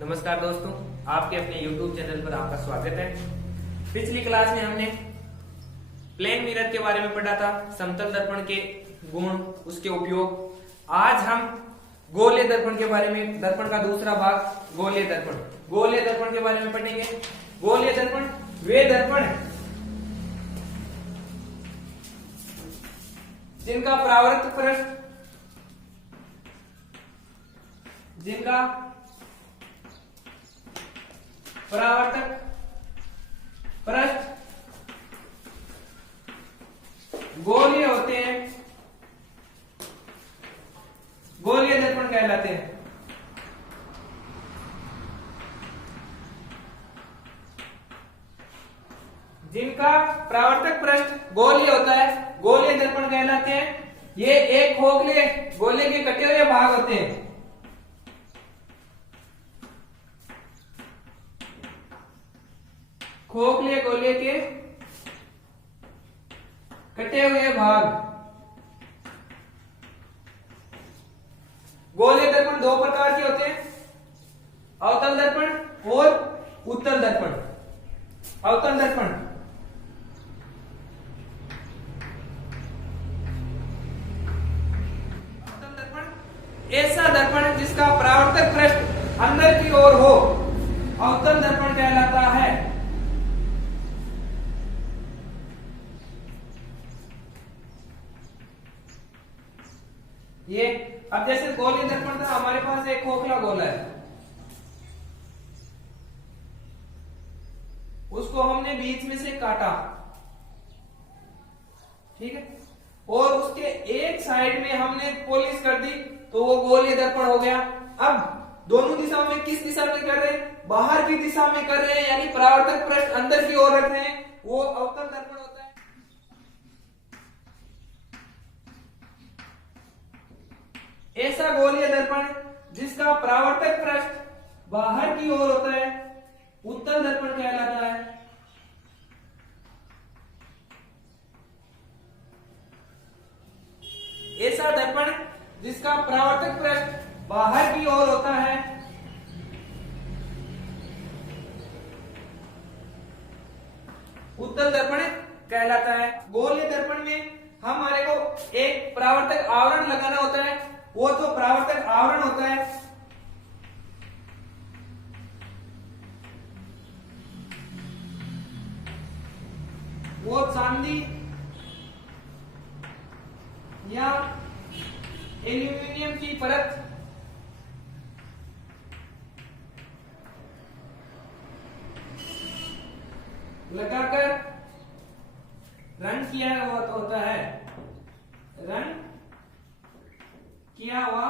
नमस्कार दोस्तों, आपके अपने YouTube चैनल पर आपका स्वागत है। पिछली क्लास में हमने प्लेन मिरर के बारे में पढ़ा था, समतल दर्पण के गुण, उसके उपयोग। आज हम गोलीय दर्पण के बारे में, दर्पण का दूसरा भाग गोलीय दर्पण के बारे में पढ़ेंगे। गोलीय दर्पण वे दर्पण जिनका परावर्तक पृष्ठ गोलीय होते हैं, गोलीय दर्पण कहलाते हैं। जिनका परावर्तक पृष्ठ गोलीय होता है, गोलीय दर्पण कहलाते हैं। ये एक खोखले गोले के कटे हुए भाग होते हैं। खोखले गोले के कटे हुए भाग। गोलीय दर्पण दो प्रकार के होते हैं, अवतल दर्पण और उत्तल दर्पण। अवतल दर्पण ऐसा दर्पण जिसका परावर्तक पृष्ठ अंदर की ओर हो, अवतल दर्पण कहलाता है। ये अब जैसे गोलीय दर्पण था, हमारे पास एक खोखला गोला है, उसको हमने बीच में से काटा, ठीक है, और उसके एक साइड में हमने पॉलिश कर दी, तो वो गोलीय दर्पण हो गया। अब दोनों दिशाओं में किस दिशा में कर रहे हैं? बाहर की दिशा में कर रहे हैं, यानी परावर्तक पृष्ठ अंदर की ओर रख रहे हैं, वो अवतल दर्पण होता है। ऐसा गोलीय दर्पण जिसका परावर्तक पृष्ठ बाहर की ओर होता है, उत्तल दर्पण कहलाता है। ऐसा दर्पण जिसका परावर्तक पृष्ठ बाहर की ओर होता है, उत्तल दर्पण कहलाता है। गोलीय दर्पण में हमारे को एक परावर्तक आवरण लगाना होता है, वो तो परावर्तक आवरण होता है वो चांदी या एल्यूमिनियम की परत लगाकर रंग किया हुआ होता है, रंग किया हुआ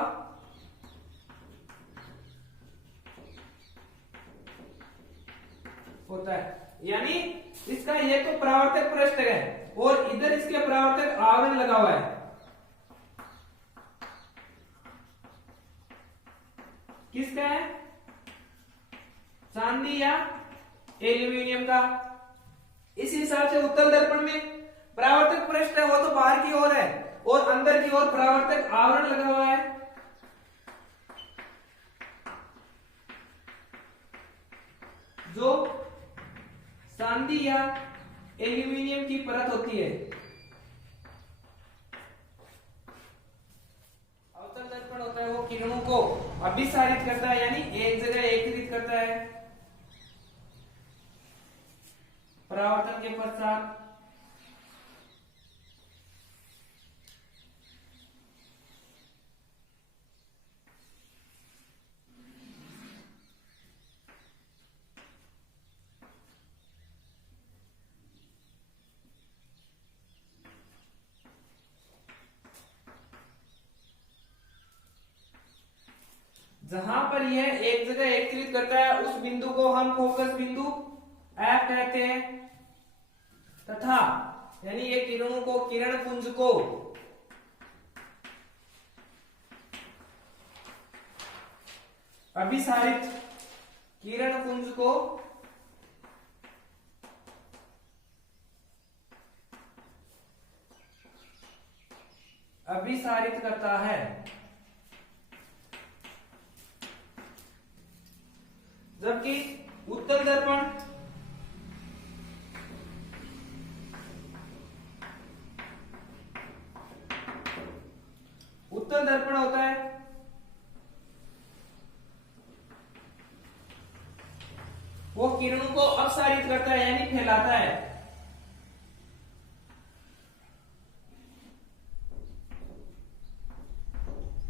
होता है। यानी इसका ये तो परावर्तक पृष्ठ है और इधर इसके परावर्तक आवरण लगा हुआ है। किसका है? चांदी या एल्यूमिनियम का। इस हिसाब से उत्तल दर्पण में परावर्तक पृष्ठ है, वो तो बाहर की ओर है और अंदर की ओर परावर्तक आवरण लगा हुआ है। जो चांदी या एल्यूमिनियम की परत होती है। अवतल दर्पण होता है वो किरणों को अभिसारित करता है, यानी एक जगह एकत्रित करता है। परावर्तन के पश्चात जहां पर यह एक जगह एकत्रित करता है, उस बिंदु को हम फोकस बिंदु F कहते हैं, तथा यानी ये किरणों को, किरण पुंज को अभिसारित, किरण पुंज को अभिसारित करता है। जबकि उत्तल दर्पण होता है वो किरणों को अपसारित करता है यानी फैलाता है।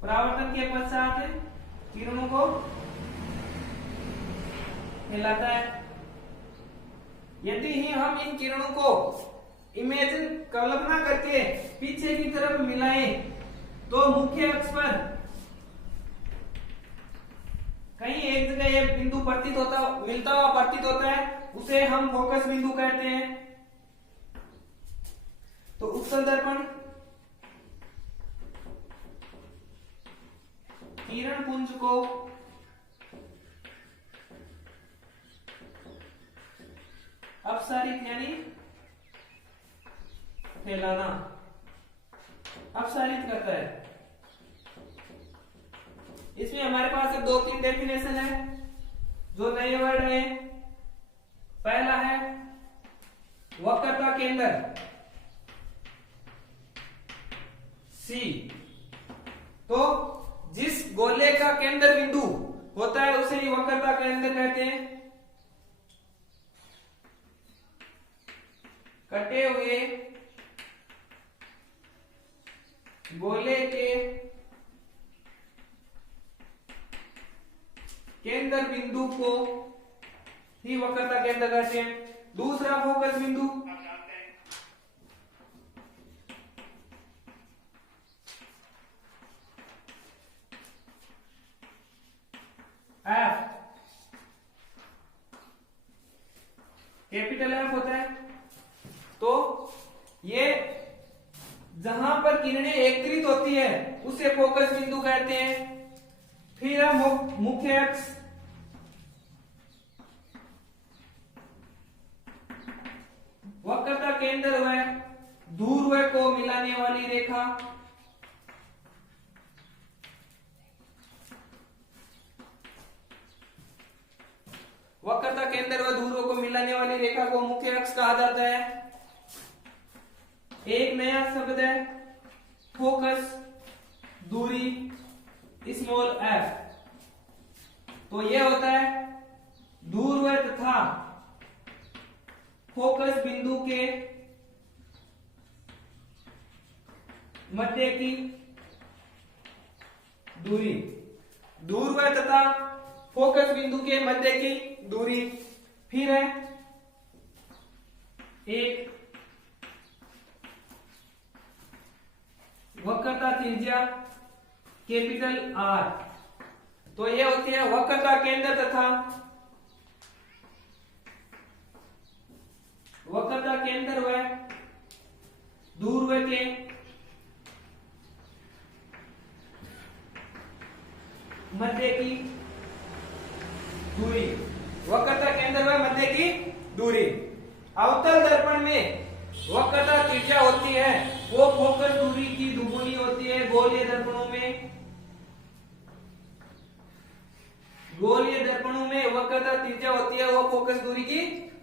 परावर्तन के पश्चात किरणों को फैलाता है। यदि ही हम इन किरणों को इमेजिन कल्पना करके पीछे की तरफ मिलाएं तो मुख्य अक्ष पर कहीं एक जगह ये बिंदु मिलता हुआ प्रतीत होता है, उसे हम फोकस बिंदु कहते हैं। तो उत्तल दर्पण किरण पुंज को अपसारित यानी फैलाना अपसारित करता है। इसमें हमारे पास 2-3 डेफिनेशन है जो नए वर्ड है। पहला है वक्रता केंद्र सी। तो जिस गोले का केंद्र बिंदु होता है उसे ही वक्रता केंद्र कहते हैं। कटे हुए गोले के केंद्र बिंदु को ही वक्रता केंद्र कहते हैं। दूसरा फोकस बिंदु एफ, कैपिटल एफ होता है। तो ये जहां पर किरणें एकत्रित होती है उसे फोकस बिंदु कहते हैं। फिर मुख्य अक्ष वक्रता केंद्र व ध्रुव को मिलाने वाली रेखा वक्रता केंद्र व ध्रुव को मिलाने वाली रेखा को मुख्य अक्ष कहा जाता है। एक नया शब्द है फोकस दूरी स्मॉल एफ। तो यह होता है ध्रुव तथा फोकस बिंदु के मध्य की दूरी। ध्रुव तथा फोकस बिंदु के मध्य की दूरी। फिर है एक वक्रता त्रिज्या कैपिटल आर। तो ये होती है वक्रता केंद्र तथा वक्रता केंद्र व ध्रुव के मध्य की दूरी। वक्रता केंद्र व मध्य की दूरी। अवतल दर्पण में वक्रता त्रिज्या होती है वो फोकस दूरी की दुगुनी होती है। गोलीय दर्पणों में वक्रता त्रिज्या होती है वो फोकस दूरी की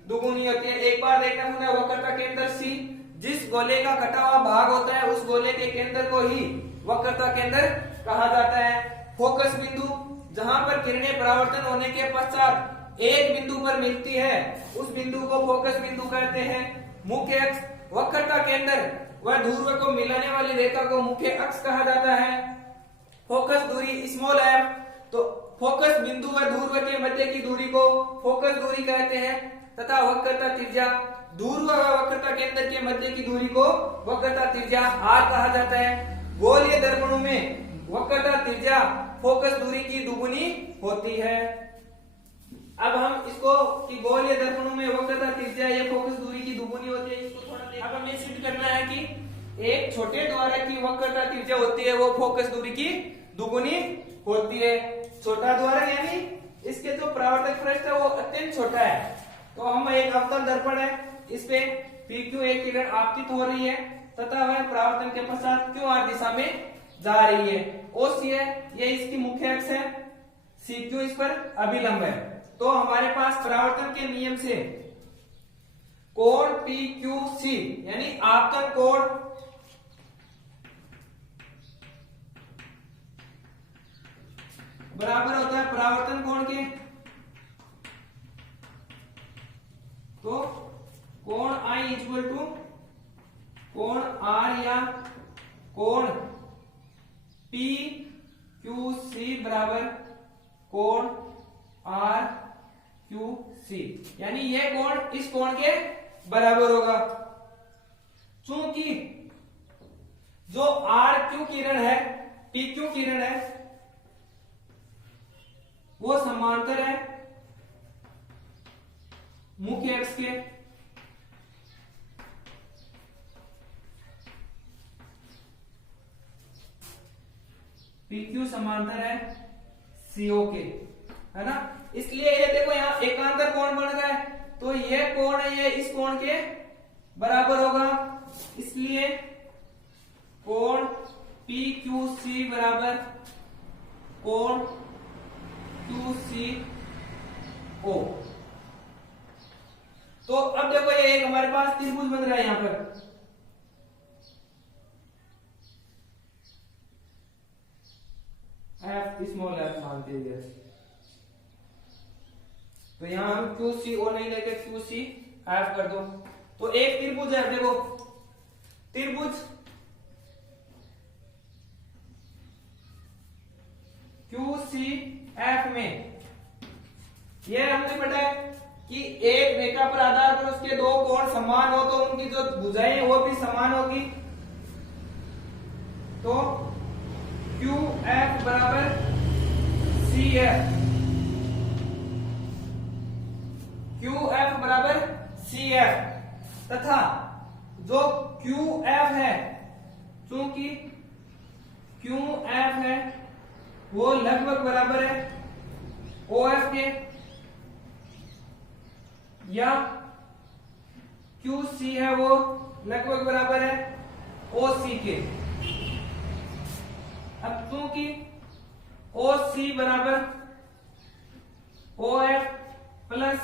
दुगुनी होती है। एक बार देखना सुना वक्रता केंद्र सी। जिस गोले का कटा हुआ भाग होता है उस गोले के केंद्र को ही वक्रता केंद्र कहा जाता है। फोकस बिंदु जहां पर किरणें परावर्तन होने के पश्चात एक बिंदु पर मिलती है उस बिंदु को फोकस बिंदु कहते हैं। मुख्य अक्ष वक्रता केंद्र व ध्रुव को मिलाने वाली रेखा को मुख्य अक्ष कहा जाता है। फोकस दूरी स्मॉल एफ। तो फोकस बिंदु व ध्रुव के मध्य की दूरी को फोकस दूरी कहते हैं तथा वक्रता त्रिज्या ध्रुव व वक्रता केंद्र के मध्य की दूरी को वक्रता त्रिज्या आर कहा जाता है। गोलीय दर्पणों में वक्रता त्रिज्या फोकस दूरी की दुगुनी होती है। अब हम इसको कि गोलीय दर्पणों में वक्रता त्रिज्या या फोकस दूरी की दुगुनी होती है इसको थोड़ा अब हमें सिद्ध करना है कि एक छोटे द्वारा की वक्रता त्रिज्या होती है वो फोकस दूरी की दुगुनी होती है। छोटा द्वारा यानी इसके जो परावर्तक पृष्ठ है वो अत्यंत छोटा है। तो हम एक अवतल दर्पण है इस पे PQ एक किरण आपतित हो रही है तथा वह परावर्तन के पश्चात QR दिशा में जा रही है। OC है ये इसकी मुख्य अक्ष है, CQ इस पर अभिलंब है। तो हमारे पास परावर्तन के नियम से कोण PQC यानी आपतन कोण बराबर होता है परावर्तन कोण के। तो कोण I इक्वल टू कोण R या कोण PQC बराबर कोण RQC, यानी यह कोण इस कोण के बराबर होगा। चूंकि जो RQ किरण है PQ किरण है वो समांतर है मुख्य अक्ष के, PQ समांतर है CO के, है ना। इसलिए ये देखो यहाँ एकांतर कोण बन रहा है, तो ये कोण है ये इस कोण के बराबर होगा। इसलिए कोण PQC बराबर कोण QCO। तो अब देखो ये एक हमारे पास त्रिभुज बन रहा है यहां पर, F स्मॉल f मानते हैं, तो यहां हम QCO नहीं लेके QCF कर दो। तो एक त्रिभुज है, देखो त्रिभुज QCF में यह हमने पढ़ा है कि एक रेखा पर आधार पर उसके दो कोण समान हो तो उनकी जो भुजाएं वो भी समान होगी। तो QF बराबर CF, QF बराबर CF तथा जो QF है, चूंकि QF है वो लगभग बराबर है OF के, या QC है वो लगभग बराबर है OC के। अब क्योंकि OC बराबर OF प्लस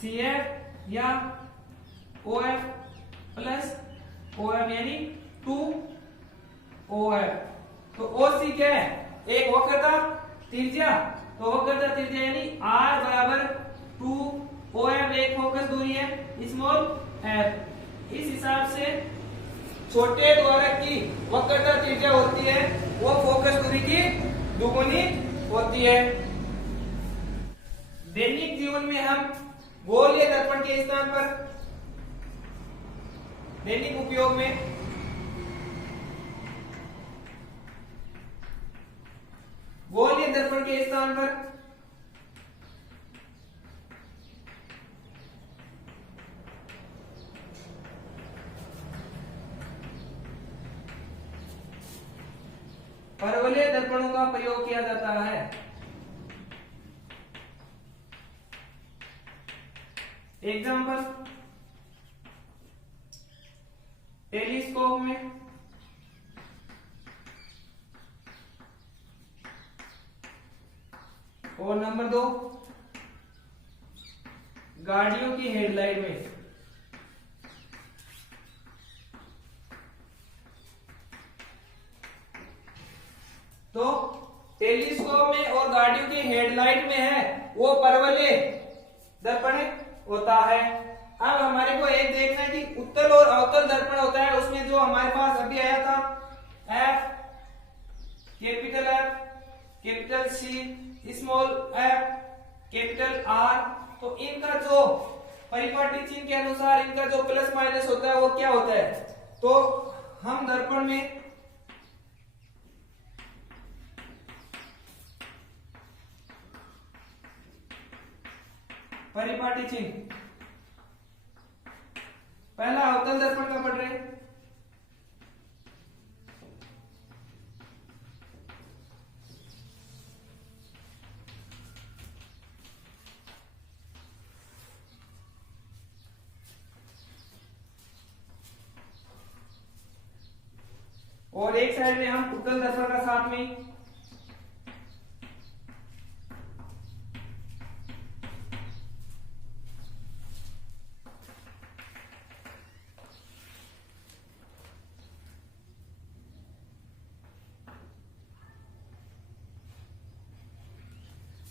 CF या OF प्लस OF यानी 2OF, तो OC क्या है, एक वक्रता त्रिज्या, तो वक्रता त्रिज्या यानी R बराबर 2OF, एक फोकस दूरी है स्मॉल f। इस हिसाब से छोटे द्वारक की वक्रता त्रिज्या होती है वो फोकस दूरी की दुगुनी होती है। दैनिक जीवन में हम गोलीय दर्पण के स्थान पर दैनिक उपयोग में गोलीय दर्पण के स्थान पर परवलय दर्पणों का प्रयोग किया जाता है। एग्जाम्पल टेलीस्कोप में, और नंबर 2 गाड़ियों की हेडलाइट में। तो टेलीस्कोप में और गाड़ियों की हेडलाइट में है वो परवलय दर्पण होता है। अब हमारे को एक देखना है कि उत्तल और अवतल दर्पण होता है, उसमें जो हमारे पास अभी आया था F capital F capital C small f capital R, तो इनका जो परिपाटी चिन्ह के अनुसार इनका जो प्लस माइनस होता है वो क्या होता है, तो हम दर्पण में परिपाटी चिन्ह पहला अवतल दर्पण का पढ़ रहे हैं, और एक साइड में हम उत्तल दर्पण का साथ में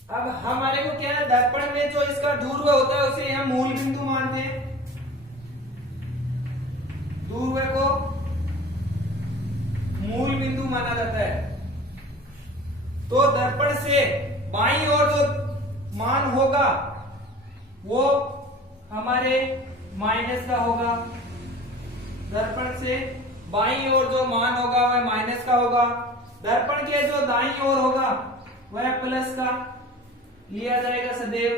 अब हमारे को क्या है, दर्पण में जो इसका ध्रुव होता है उसे हम मूल बिंदु मानते हैं। ध्रुव को मूल बिंदु माना जाता है। तो दर्पण से बाईं ओर जो मान होगा वो हमारे माइनस का होगा। दर्पण से बाईं ओर जो मान होगा वह माइनस का होगा। दर्पण के जो दाईं ओर होगा वह प्लस का लिया जाएगा सदैव।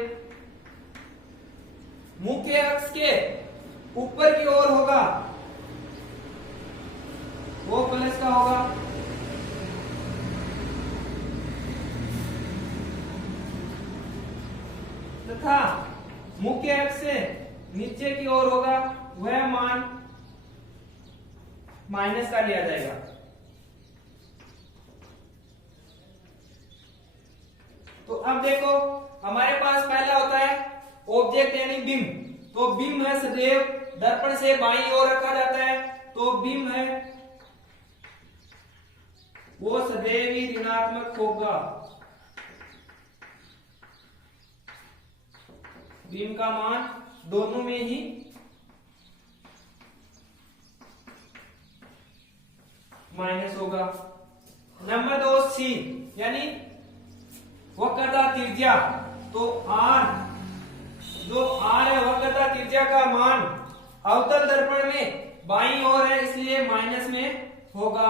मुख्य अक्ष के ऊपर की ओर होगा वो प्लस का होगा। तथा मुख्य अक्ष से नीचे की ओर होगा वह मान माइनस का लिया जाएगा। तो अब देखो हमारे पास पहला होता है ऑब्जेक्ट यानी बिंब। तो बिंब है सदैव दर्पण से बाईं ओर रखा जाता है। तो बिंब है वो सदैव ही ऋणात्मक होगा। बिंब का मान दोनों में ही माइनस होगा। नंबर 2 सी यानी वक्रता त्रिज्या। तो आर जो आर है वक्रता त्रिज्या का मान अवतल दर्पण में बाईं ओर है इसलिए माइनस में होगा।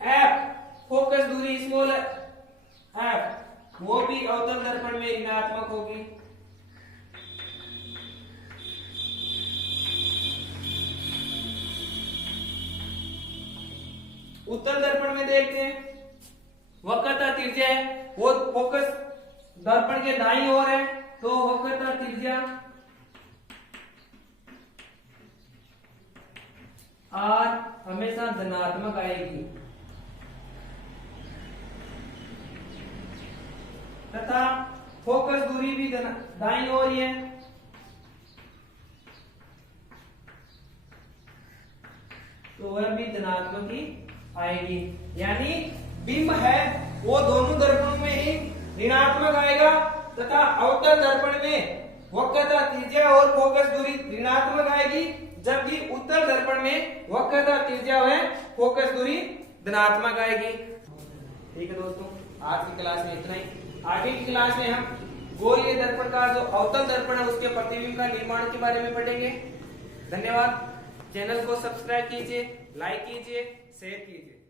एफ फोकस दूरी स्मॉल एफ वो भी अवतल दर्पण में ऋणात्मक होगी। उत्तल दर्पण में देखते हैं वक्रता त्रिज्या है वो फोकस दर्पण के दाईं ओर है। तो वक्रता त्रिज्या आर हमेशा धनात्मक आएगी तथा फोकस दूरी भी दाईं ओर ही है। तो वह भी धनात्मक ही आएगी। यानी बिंब है वो दोनों दर्पणों में ही ऋणात्मक आएगा तथा अवतल दर्पण में वक्रता त्रिज्या और फोकस दूरी ऋणात्मक आएगी, जबकि उत्तल दर्पण में वक्रता त्रिज्या व फोकस दूरी धनात्मक आएगी। ठीक है दोस्तों, आज की क्लास में इतना ही। आगे की क्लास में हम गोलीय दर्पण का जो अवतल दर्पण है उसके प्रतिबिंब का निर्माण के बारे में पढ़ेंगे। धन्यवाद। चैनल को सब्सक्राइब कीजिए, लाइक कीजिए, शेयर कीजिए।